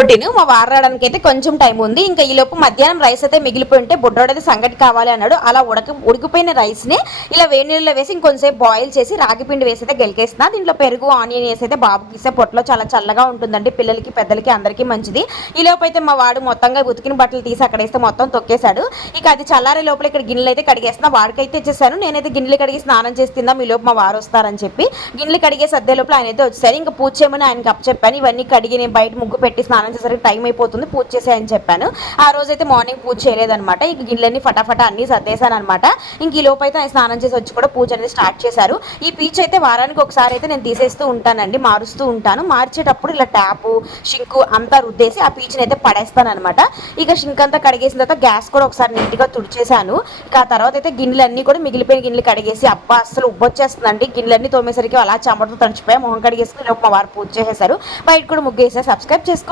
Routine మా వారు రావడానికి అయితే కొంచెం టైం ఉంది. ఇంకా ఈ లోపు మధ్యాహ్నం రైస్ అయితే మిగిలిపోయి ఉంటే బుడ్డోడు అయితే సంగటి కావాలి అన్నాడు. అలా ఉడక ఉడికిపోయిన రైస్ని ఇలా వేడి నీళ్ళలో వేసి ఇంకొంచెంసేపు బాయిల్ చేసి రాగి పిండి వేసి అయితే గెలికేస్తున్నా. దీంట్లో పెరుగు ఆనియన్ వేసి అయితే బాబుకి ఇస్తే పొట్టలో చాలా చల్లగా ఉంటుందండి. పిల్లలకి పెద్దలకి అందరికీ మంచిది. ఈ లోపు అయితే మా వాడు మొత్తంగా ఉతికిన బట్టలు తీసి అక్కడ వేస్తే మొత్తం తొక్కేశాడు. ఇక అది చల్లారే లోపల ఇక్కడ గిన్నెలు అయితే కడిగేస్తున్నా. వాడికైతే ఇచ్చేసాను. నేనైతే గిన్నెలు కడిగి స్నానం చేసి తిందాం. ఈ లోపు మా వారు వస్తారని చెప్పి గిన్నెలు కడిగే సర్దే లోపల ఆయన అయితే వచ్చేసారు. ఇంకా పూజ చేయమని ఆయనకి అప్ చెప్పాను ఇవన్నీ కడిగి నేను బయట ముగ్గు పెట్టి స్నానం చేసరికి టైం అయిపోతుంది పూజ చేసేయని చెప్పాను. ఆ రోజు అయితే మార్నింగ్ పూజ చేయలేదనమాట ఇంక గిన్నెలన్నీ ఫటాఫటా అన్ని సర్దేశాను అనమాట ఇంక ఈ లోపు అయితే ఆయన స్నానం చేసి వచ్చి కూడా పూజ అనేది స్టార్ట్ చేశారు. ఈ పీచ్ అయితే వారానికి ఒకసారి అయితే నేను తీసేస్తూ ఉంటానండి మారుస్తూ ఉంటాను. మార్చేటప్పుడు ఇలా ట్యాపు షింకు అంతా రుద్దేసి ఆ పీచ్ని అయితే పడేస్తానమాట ఇక షింక్ అంతా కడిగేసిన తర్వాత గ్యాస్ కూడా ఒకసారి నీట్గా తుడిచేశాను. ఇక ఆ తర్వాత అయితే గిన్నెలన్నీ కూడా మిగిలిపోయిన గిన్నెలు కడిగేసి అబ్బా అస్సలు ఉబ్బొచ్చేస్తుందండి. గిన్నెలన్నీ తోమేసరికి అలా చెమటతో తడిచిపోయి మొహం కడిగేసుకుని లోపు మా వారు పూజ చేసేసారు బయట కూడా ముగ్గు సబ్స్క్రైబ్ చేసుకో